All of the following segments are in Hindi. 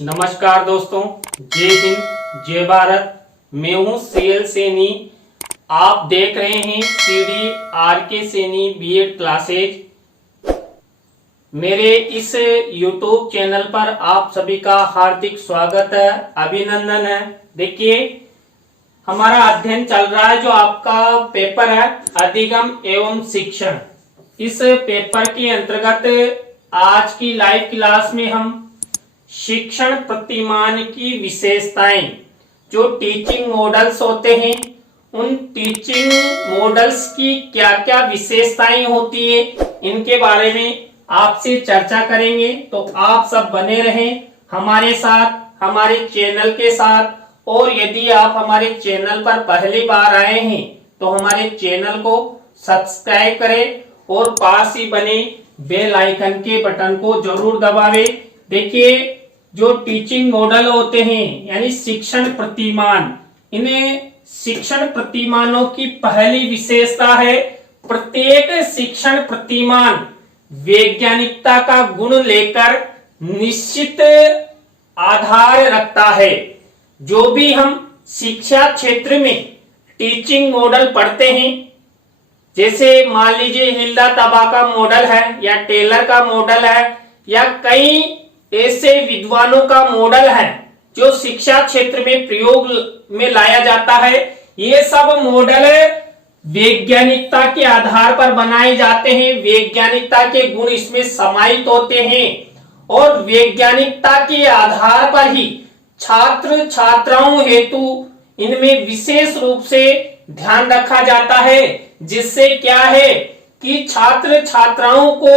नमस्कार दोस्तों, जय हिंद जय भारत। मैं हूं सीएल सैनी। आप देख रहे हैं CD RK Saini BEd classes. मेरे इस यूट्यूब चैनल पर आप सभी का हार्दिक स्वागत है, अभिनंदन है। देखिए, हमारा अध्ययन चल रहा है, जो आपका पेपर है अधिगम एवं शिक्षण। इस पेपर के अंतर्गत आज की लाइव क्लास में हम शिक्षण प्रतिमान की विशेषताएं, जो टीचिंग मॉडल्स होते हैं, उन टीचिंग मॉडल्स की क्या क्या विशेषताएं होती है, इनके बारे में आपसे चर्चा करेंगे। तो आप सब बने रहें हमारे साथ, हमारे चैनल के साथ। और यदि आप हमारे चैनल पर पहली बार आए हैं तो हमारे चैनल को सब्सक्राइब करें और पास ही बने बेल आइकन के बटन को जरूर दबावें। देखिए, जो टीचिंग मॉडल होते हैं यानी शिक्षण प्रतिमान, इन्हें शिक्षण प्रतिमानों की पहली विशेषता है, प्रत्येक शिक्षण प्रतिमान वैज्ञानिकता का गुण लेकर निश्चित आधार रखता है। जो भी हम शिक्षा क्षेत्र में टीचिंग मॉडल पढ़ते हैं, जैसे मान लीजिए हिल्डा तबा का मॉडल है या टेलर का मॉडल है या कई ऐसे विद्वानों का मॉडल है जो शिक्षा क्षेत्र में प्रयोग में लाया जाता है, ये सब मॉडल वैज्ञानिकता के आधार पर बनाए जाते हैं। वैज्ञानिकता के गुण इसमें समाहित होते हैं और वैज्ञानिकता के आधार पर ही छात्र छात्राओं हेतु इनमें विशेष रूप से ध्यान रखा जाता है, जिससे क्या है कि छात्र छात्राओं को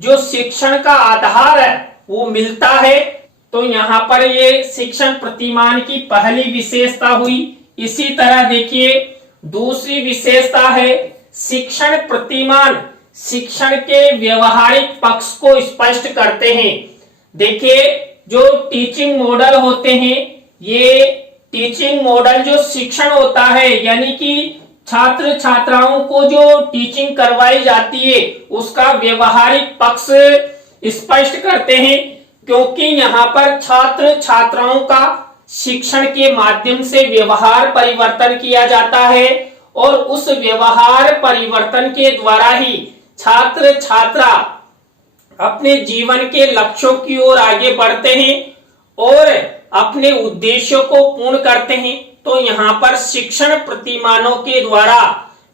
जो शिक्षण का आधार है वो मिलता है। तो यहाँ पर ये शिक्षण प्रतिमान की पहली विशेषता हुई। इसी तरह देखिए, दूसरी विशेषता है शिक्षण प्रतिमान शिक्षण के व्यवहारिक पक्ष को स्पष्ट करते हैं। देखिए, जो टीचिंग मॉडल होते हैं, ये टीचिंग मॉडल जो शिक्षण होता है यानी कि छात्र छात्राओं को जो टीचिंग करवाई जाती है उसका व्यवहारिक पक्ष स्पष्ट करते हैं, क्योंकि यहाँ पर छात्र छात्राओं का शिक्षण के माध्यम से व्यवहार परिवर्तन किया जाता है और उस व्यवहार परिवर्तन के द्वारा ही छात्र छात्रा अपने जीवन के लक्ष्यों की ओर आगे बढ़ते हैं और अपने उद्देश्यों को पूर्ण करते हैं। तो यहाँ पर शिक्षण प्रतिमानों के द्वारा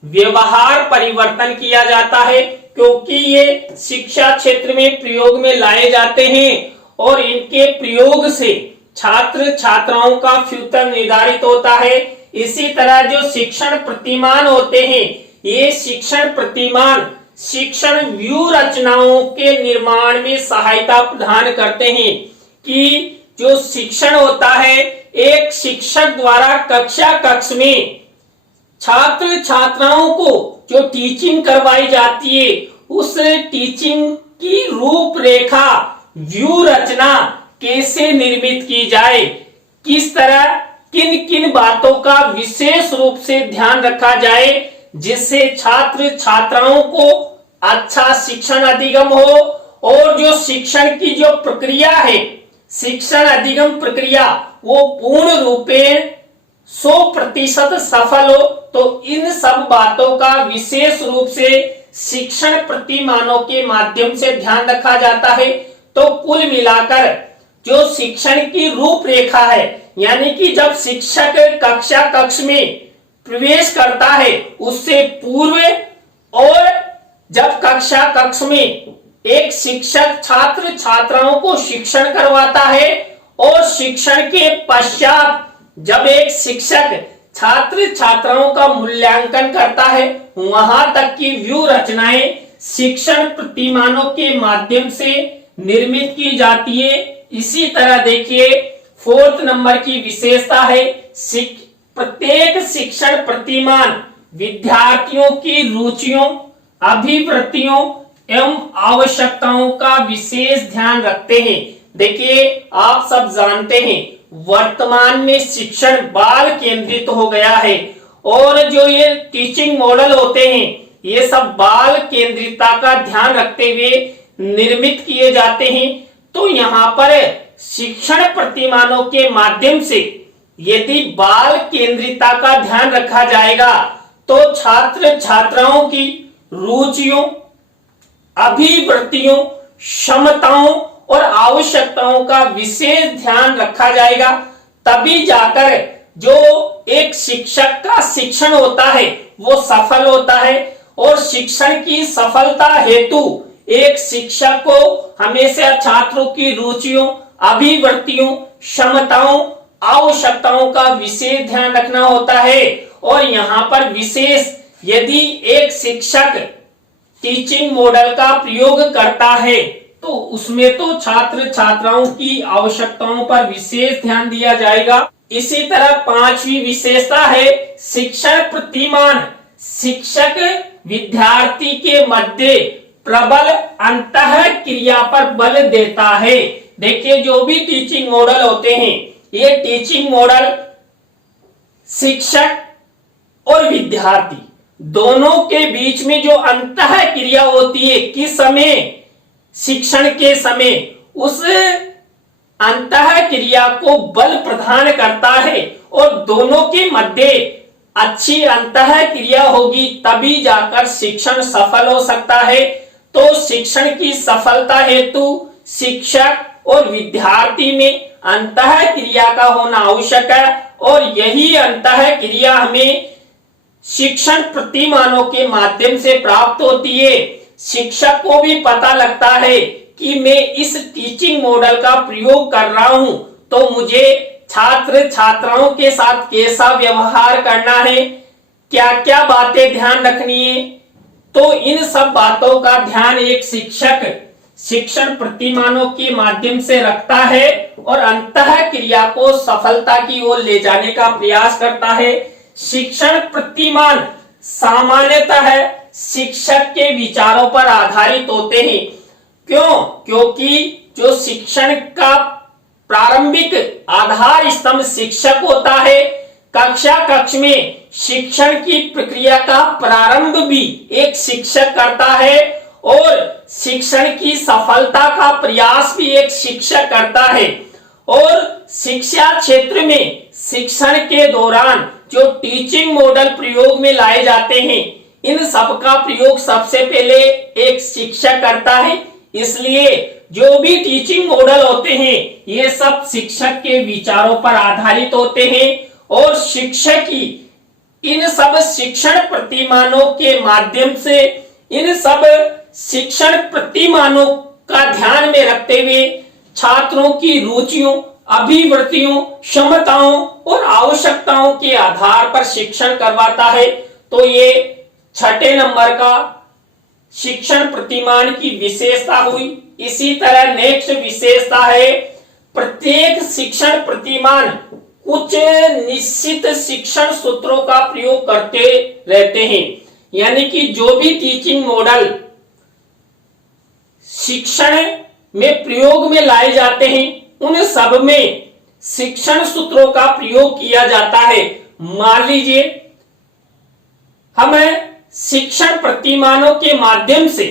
व्यवहार परिवर्तन किया जाता है, क्योंकि ये शिक्षा क्षेत्र में प्रयोग में लाए जाते हैं और इनके प्रयोग से छात्र छात्राओं का फ्यूचर निर्धारित होता है। इसी तरह जो शिक्षण प्रतिमान होते हैं, ये शिक्षण प्रतिमान शिक्षण व्यू रचनाओं के निर्माण में सहायता प्रदान करते हैं कि जो शिक्षण होता है, एक शिक्षक द्वारा कक्ष में छात्र छात्राओं को जो टीचिंग करवाई जाती है, उस टीचिंग की रूपरेखा व्यू रचना कैसे निर्मित की जाए, किस तरह किन किन बातों का विशेष रूप से ध्यान रखा जाए, जिससे छात्र छात्राओं को अच्छा शिक्षण अधिगम हो और जो शिक्षण की जो प्रक्रिया है, शिक्षण अधिगम प्रक्रिया, वो पूर्ण रूपेण 100% सफल हो। तो इन सब बातों का विशेष रूप से शिक्षण प्रतिमानों के माध्यम से ध्यान रखा जाता है। तो कुल मिलाकर जो शिक्षण की रूपरेखा है, यानी कि जब शिक्षक कक्ष में प्रवेश करता है उससे पूर्व, और जब कक्ष में एक शिक्षक छात्र छात्राओं को शिक्षण करवाता है और शिक्षण के पश्चात जब एक शिक्षक छात्र छात्राओं का मूल्यांकन करता है, वहां तक की व्यू रचनाएं शिक्षण प्रतिमानों के माध्यम से निर्मित की जाती है। इसी तरह देखिए, 4 नंबर की विशेषता है प्रत्येक शिक्षण प्रतिमान विद्यार्थियों की रुचियों, अभिवृत्तियों एवं आवश्यकताओं का विशेष ध्यान रखते हैं। देखिए, आप सब जानते हैं वर्तमान में शिक्षण बाल केंद्रित हो गया है और जो ये टीचिंग मॉडल होते हैं, ये सब बाल केंद्रितता का ध्यान रखते हुए निर्मित किए जाते हैं। तो यहाँ पर शिक्षण प्रतिमानों के माध्यम से यदि बाल केंद्रितता का ध्यान रखा जाएगा तो छात्र छात्राओं की रुचियों, अभिवृत्तियों, क्षमताओं और आवश्यकताओं का विशेष ध्यान रखा जाएगा, तभी जाकर जो एक शिक्षक का शिक्षण होता है वो सफल होता है। और शिक्षण की सफलता हेतु एक शिक्षक को हमेशा छात्रों की रुचियों, अभिवृत्तियों, क्षमताओं, आवश्यकताओं का विशेष ध्यान रखना होता है। और यहाँ पर विशेष यदि एक शिक्षक टीचिंग मॉडल का प्रयोग करता है तो उसमें तो छात्र छात्राओं की आवश्यकताओं पर विशेष ध्यान दिया जाएगा। इसी तरह पांचवी विशेषता है शिक्षण प्रतिमान। शिक्षक विद्यार्थी के मध्य प्रबल अंतः क्रिया पर बल देता है। देखिए, जो भी टीचिंग मॉडल होते हैं, ये टीचिंग मॉडल शिक्षक और विद्यार्थी दोनों के बीच में जो अंतः क्रिया होती है, किस समय, शिक्षण के समय, उस अंतः क्रिया को बल प्रदान करता है। और दोनों के मध्य अच्छी अंतः क्रिया होगी तभी जाकर शिक्षण सफल हो सकता है। तो शिक्षण की सफलता हेतु शिक्षक और विद्यार्थी में अंतः क्रिया का होना आवश्यक है। और यही अंतः क्रिया हमें शिक्षण प्रतिमानों के माध्यम से प्राप्त होती है। शिक्षक को भी पता लगता है कि मैं इस टीचिंग मॉडल का प्रयोग कर रहा हूं तो मुझे छात्र छात्राओं के साथ कैसा व्यवहार करना है, क्या क्या बातें ध्यान रखनी है। तो इन सब बातों का ध्यान एक शिक्षक शिक्षण प्रतिमानों के माध्यम से रखता है और अंतः क्रिया को सफलता की ओर ले जाने का प्रयास करता है। शिक्षण प्रतिमान सामान्यतः शिक्षक के विचारों पर आधारित होते हैं। क्यों? क्योंकि जो शिक्षण का प्रारंभिक आधार स्तंभ शिक्षक होता है। कक्ष में शिक्षण की प्रक्रिया का प्रारंभ भी एक शिक्षक करता है और शिक्षण की सफलता का प्रयास भी एक शिक्षक करता है। और शिक्षा क्षेत्र में शिक्षण के दौरान जो टीचिंग मॉडल प्रयोग में लाए जाते हैं, इन सब का प्रयोग सबसे पहले एक शिक्षक करता है। इसलिए जो भी टीचिंग मॉडल होते हैं ये सब शिक्षक के विचारों पर आधारित होते हैं। और शिक्षक ही इन सब शिक्षण प्रतिमानों के माध्यम से, इन सब शिक्षण प्रतिमानों का ध्यान में रखते हुए छात्रों की रुचियों, अभिवृत्तियों, क्षमताओं और आवश्यकताओं के आधार पर शिक्षण करवाता है। तो ये छठे नंबर का शिक्षण प्रतिमान की विशेषता हुई। इसी तरह नेक्स्ट विशेषता है प्रत्येक शिक्षण प्रतिमान कुछ निश्चित शिक्षण सूत्रों का प्रयोग करते रहते हैं। यानी कि जो भी टीचिंग मॉडल शिक्षण में प्रयोग में लाए जाते हैं उन सब में शिक्षण सूत्रों का प्रयोग किया जाता है। मान लीजिए हम शिक्षण प्रतिमानों के माध्यम से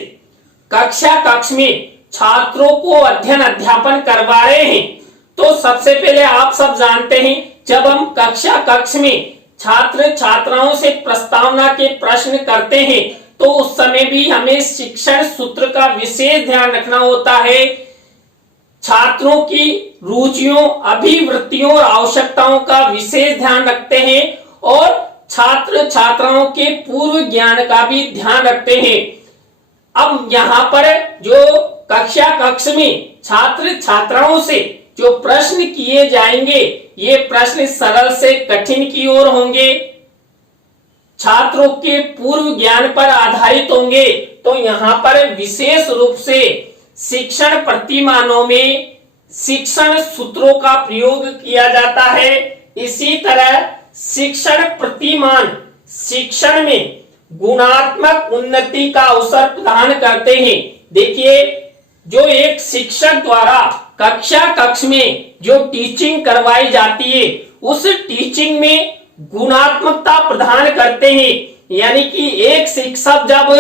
कक्ष में छात्रों को अध्ययन अध्यापन करवा रहे हैं तो सबसे पहले आप सब जानते हैं जब हम कक्ष में छात्र छात्राओं से प्रस्तावना के प्रश्न करते हैं तो उस समय भी हमें शिक्षण सूत्र का विशेष ध्यान रखना होता है। छात्रों की रुचियों, अभिवृत्तियों और आवश्यकताओं का विशेष ध्यान रखते हैं और छात्र छात्राओं के पूर्व ज्ञान का भी ध्यान रखते हैं। अब यहाँ पर जो कक्ष में छात्र छात्राओं से जो प्रश्न किए जाएंगे ये प्रश्न सरल से कठिन की ओर होंगे, छात्रों के पूर्व ज्ञान पर आधारित होंगे। तो यहाँ पर विशेष रूप से शिक्षण प्रतिमानों में शिक्षण सूत्रों का प्रयोग किया जाता है। इसी तरह शिक्षण प्रतिमान शिक्षण में गुणात्मक उन्नति का अवसर प्रदान करते हैं। देखिए, जो एक शिक्षक द्वारा कक्ष में जो टीचिंग करवाई जाती है उस टीचिंग में गुणात्मकता प्रदान करते हैं। यानी कि एक शिक्षक जब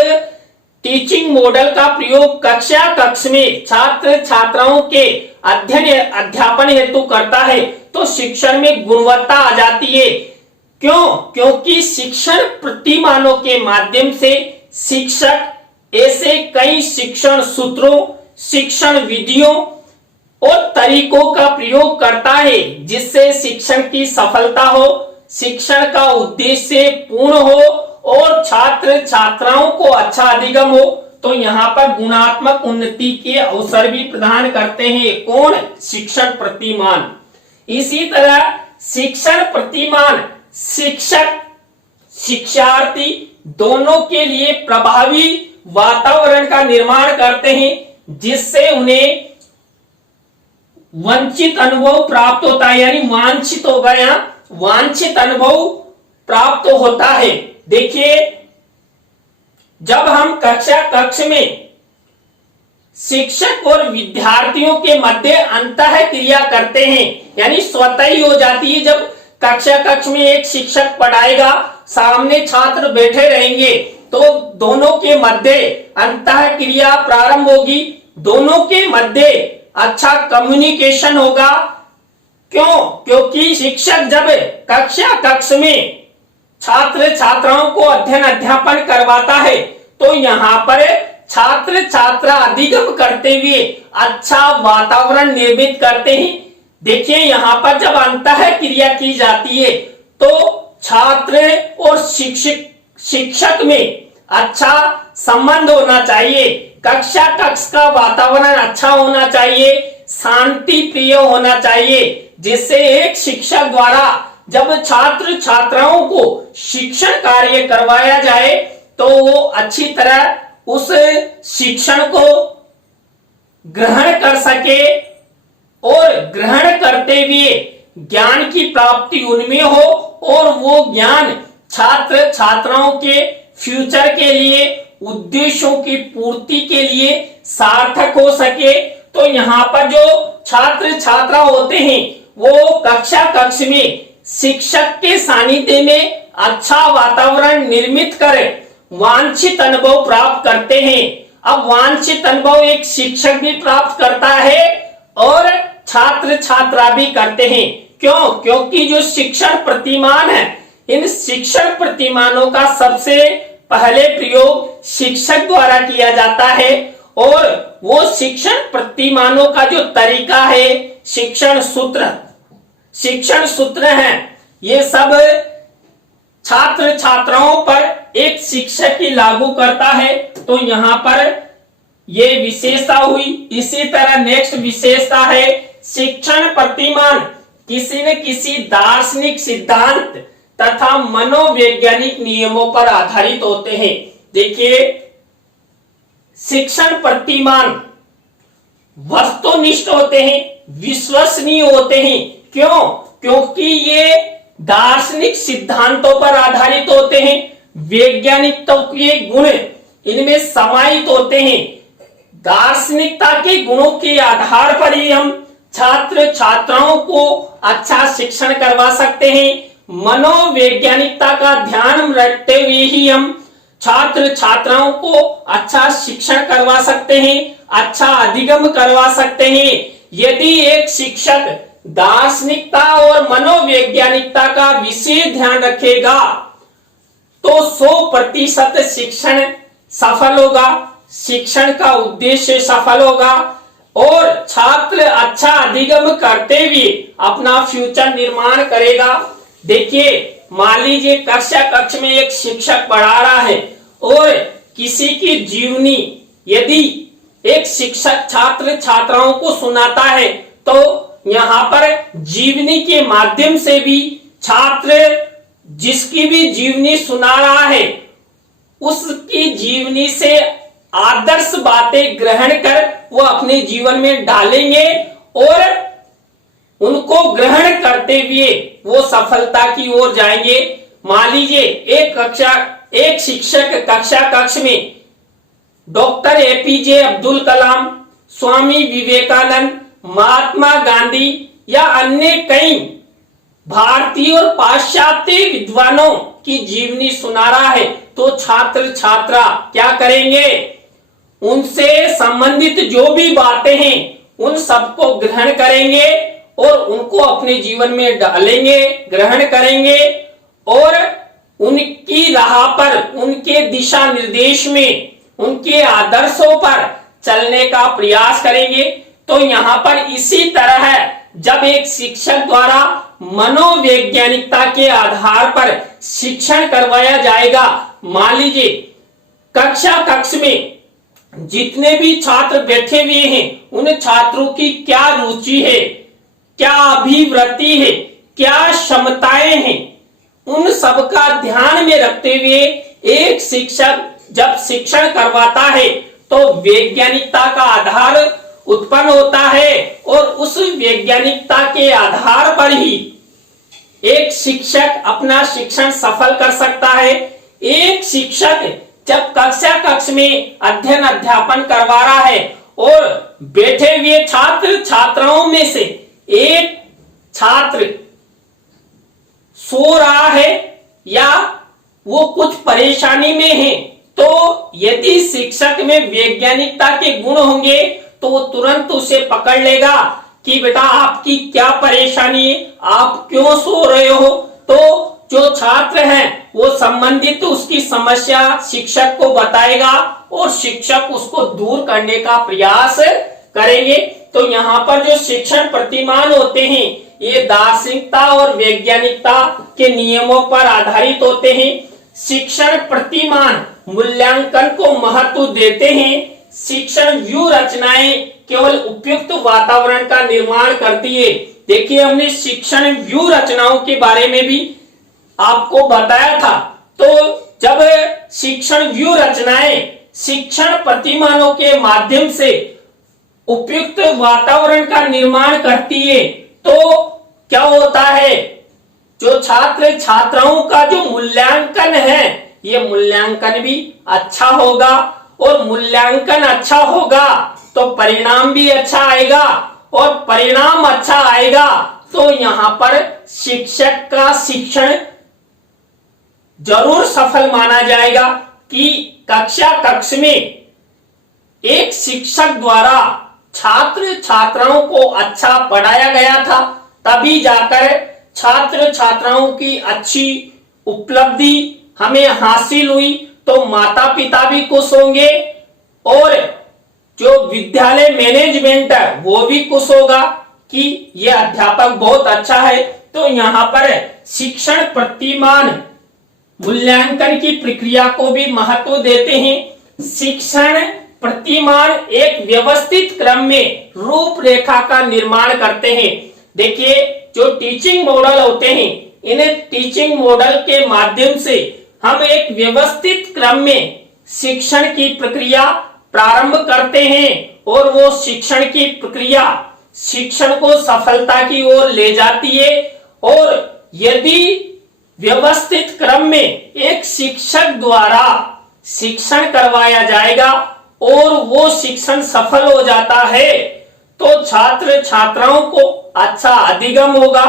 टीचिंग मॉडल का प्रयोग कक्ष में छात्र छात्राओं के अध्ययन अध्यापन हेतु करता है तो शिक्षण में गुणवत्ता आ जाती है। क्यों? क्योंकि शिक्षण प्रतिमानों के माध्यम से शिक्षक ऐसे कई शिक्षण सूत्रों, शिक्षण विधियों और तरीकों का प्रयोग करता है जिससे शिक्षण की सफलता हो, शिक्षण का उद्देश्य पूर्ण हो और छात्र छात्राओं को अच्छा अधिगम हो। तो यहाँ पर गुणात्मक उन्नति के अवसर भी प्रदान करते हैं कौन? शिक्षण प्रतिमान। इसी तरह शिक्षण प्रतिमान शिक्षक शिक्षार्थी दोनों के लिए प्रभावी वातावरण का निर्माण करते हैं जिससे उन्हें वंचित अनुभव प्राप्त होता है, यानी वांछित हो गया, वांछित अनुभव प्राप्त होता है। देखिए, जब हम कक्ष में शिक्षक और विद्यार्थियों के मध्य अंतः क्रिया करते हैं, यानी स्वतः ही हो जाती है। जब कक्ष में एक शिक्षक पढ़ाएगा, सामने छात्र बैठे रहेंगे तो दोनों के मध्य अंतः क्रिया प्रारंभ होगी, दोनों के मध्य अच्छा कम्युनिकेशन होगा। क्यों? क्योंकि शिक्षक जब कक्ष में छात्र छात्राओं को अध्ययन अध्यापन करवाता है तो यहाँ पर छात्र छात्रा अधिगम करते हुए अच्छा वातावरण निर्मित करते हैं। देखिए, यहाँ पर जब अंतः क्रिया की जाती है तो छात्र और शिक्षक में अच्छा संबंध होना चाहिए, कक्ष का वातावरण अच्छा होना चाहिए, शांति प्रिय होना चाहिए, जिससे एक शिक्षक द्वारा जब छात्र छात्राओं को शिक्षण कार्य करवाया जाए तो वो अच्छी तरह उस शिक्षण को ग्रहण कर सके और ग्रहण करते हुए ज्ञान की प्राप्ति उनमें हो और वो ज्ञान छात्र छात्राओं के फ्यूचर के लिए, उद्देश्यों की पूर्ति के लिए सार्थक हो सके। तो यहाँ पर जो छात्र छात्रा होते हैं वो कक्ष में शिक्षक के सानिध्य में अच्छा वातावरण निर्मित कर वांछित अनुभव प्राप्त करते हैं। अब वांछित अनुभव एक शिक्षक भी प्राप्त करता है और छात्र छात्रा भी करते हैं। क्यों? क्योंकि जो शिक्षण प्रतिमान है, इन शिक्षण प्रतिमानों का सबसे पहले प्रयोग शिक्षक द्वारा किया जाता है और वो शिक्षण प्रतिमानों का जो तरीका है, शिक्षण सूत्र हैं, ये सब छात्र छात्राओं पर एक शिक्षक ही लागू करता है। तो यहाँ पर ये विशेषता हुई। इसी तरह नेक्स्ट विशेषता है शिक्षण प्रतिमान किसी न किसी दार्शनिक सिद्धांत तथा मनोवैज्ञानिक नियमों पर आधारित होते हैं। देखिए, शिक्षण प्रतिमान वस्तुनिष्ठ होते हैं, विश्वसनीय होते हैं। क्यों? क्योंकि ये दार्शनिक सिद्धांतों पर आधारित होते हैं, वैज्ञानिकता के गुण इनमें समाहित होते हैं। दार्शनिकता के गुणों के आधार पर ही हम छात्र छात्राओं को अच्छा शिक्षण करवा सकते हैं। मनोवैज्ञानिकता का ध्यान रखते हुए ही हम छात्र छात्राओं को अच्छा शिक्षण करवा सकते हैं, अच्छा अधिगम करवा सकते हैं। यदि एक शिक्षक दार्शनिकता और मनोवैज्ञानिकता का विशेष ध्यान रखेगा तो 100% शिक्षण सफल होगा, शिक्षण का उद्देश्य सफल होगा और छात्र अच्छा अधिगम करते हुए अपना फ्यूचर निर्माण करेगा। देखिए, मान लीजिए कक्ष में एक शिक्षक पढ़ा रहा है और किसी की जीवनी यदि एक शिक्षक छात्र छात्राओं को सुनाता है तो यहाँ पर जीवनी के माध्यम से भी छात्र जिसकी भी जीवनी सुना रहा है उसकी जीवनी से आदर्श बातें ग्रहण कर वो अपने जीवन में डालेंगे और उनको ग्रहण करते हुए वो सफलता की ओर जाएंगे। मान लीजिए एक शिक्षक कक्ष में डॉक्टर एपीजे अब्दुल कलाम, स्वामी विवेकानंद, महात्मा गांधी या अन्य कई भारतीय और पाश्चात्य विद्वानों की जीवनी सुना रहा है तो छात्र छात्रा क्या करेंगे? उनसे संबंधित जो भी बातें हैं उन सबको ग्रहण करेंगे और उनको अपने जीवन में डालेंगे, ग्रहण करेंगे और उनकी राह पर, उनके दिशा निर्देश में, उनके आदर्शों पर चलने का प्रयास करेंगे। तो यहाँ पर इसी तरह जब एक शिक्षक द्वारा मनोवैज्ञानिकता के आधार पर शिक्षण करवाया जाएगा, मान लीजिए कक्ष में जितने भी छात्र बैठे हुए हैं, उन छात्रों की क्या रुचि है, क्या अभिवृत्ति है, क्या क्षमताएं हैं, उन सबका ध्यान में रखते हुए एक शिक्षक जब शिक्षण करवाता है तो वैज्ञानिकता का आधार उत्पन्न होता है और उस वैज्ञानिकता के आधार पर ही एक शिक्षक अपना शिक्षण सफल कर सकता है। एक शिक्षक जब कक्ष में अध्ययन अध्यापन करवा रहा है और बैठे हुए छात्र छात्राओं में से एक छात्र सो रहा है या वो कुछ परेशानी में है, तो यदि शिक्षक में वैज्ञानिकता के गुण होंगे तो वो तुरंत उसे पकड़ लेगा कि बेटा आपकी क्या परेशानी है, आप क्यों सो रहे हो। तो जो छात्र है वो संबंधित उसकी समस्या शिक्षक को बताएगा और शिक्षक उसको दूर करने का प्रयास करेंगे। तो यहाँ पर जो शिक्षण प्रतिमान होते हैं ये दार्शनिकता और वैज्ञानिकता के नियमों पर आधारित होते हैं। शिक्षण प्रतिमान मूल्यांकन को महत्व देते हैं। शिक्षण व्यू रचनाएं केवल उपयुक्त वातावरण का निर्माण करती है। देखिए हमने शिक्षण व्यू रचनाओं के बारे में भी आपको बताया था। तो जब शिक्षण व्यू रचनाएं शिक्षण प्रतिमानों के माध्यम से उपयुक्त वातावरण का निर्माण करती है तो क्या होता है, जो छात्र छात्राओं का जो मूल्यांकन है ये मूल्यांकन भी अच्छा होगा और मूल्यांकन अच्छा होगा तो परिणाम भी अच्छा आएगा और परिणाम अच्छा आएगा तो यहाँ पर शिक्षक का शिक्षण जरूर सफल माना जाएगा कि कक्ष में एक शिक्षक द्वारा छात्र छात्राओं को अच्छा पढ़ाया गया था, तभी जाकर छात्र छात्राओं की अच्छी उपलब्धि हमें हासिल हुई। तो माता पिता भी खुश होंगे और जो विद्यालय मैनेजमेंट है वो भी खुश होगा कि ये अध्यापक बहुत अच्छा है। तो यहाँ पर शिक्षण प्रतिमान मूल्यांकन की प्रक्रिया को भी महत्व देते हैं। शिक्षण प्रतिमान एक व्यवस्थित क्रम में रूपरेखा का निर्माण करते हैं। देखिए जो टीचिंग मॉडल होते हैं, इन टीचिंग मॉडल के माध्यम से हम एक व्यवस्थित क्रम में शिक्षण की प्रक्रिया प्रारंभ करते हैं और वो शिक्षण की प्रक्रिया शिक्षण को सफलता की ओर ले जाती है। और यदि व्यवस्थित क्रम में एक शिक्षक द्वारा शिक्षण करवाया जाएगा और वो शिक्षण सफल हो जाता है तो छात्र छात्राओं को अच्छा अधिगम होगा।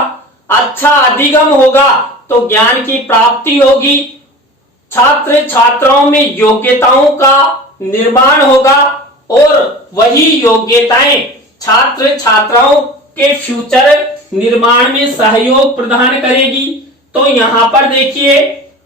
अच्छा अधिगम होगा तो ज्ञान की प्राप्ति होगी, छात्र छात्राओं में योग्यताओं का निर्माण होगा और वही योग्यताएं छात्र छात्राओं के फ्यूचर निर्माण में सहयोग प्रदान करेगी। तो यहाँ पर देखिए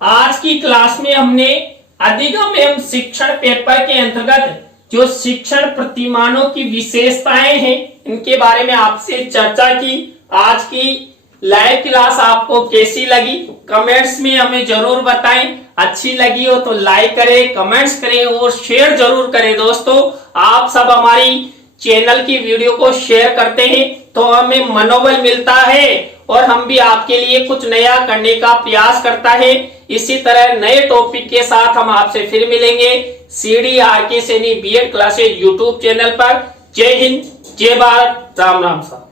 आज की क्लास में हमने अधिगम एवं शिक्षण पेपर के अंतर्गत जो शिक्षण प्रतिमानों की विशेषताएं हैं इनके बारे में आपसे चर्चा की। आज की लाइव क्लास आपको कैसी लगी कमेंट्स में हमें जरूर बताएं। अच्छी लगी हो तो लाइक करें, कमेंट्स करें और शेयर जरूर करें। दोस्तों आप सब हमारी चैनल की वीडियो को शेयर करते हैं तो हमें मनोबल मिलता है और हम भी आपके लिए कुछ नया करने का प्रयास करता है। इसी तरह नए टॉपिक के साथ हम आपसे फिर मिलेंगे CD RK Saini BEd classes YouTube channel पर। जय हिंद, जय भारत, राम राम साहब।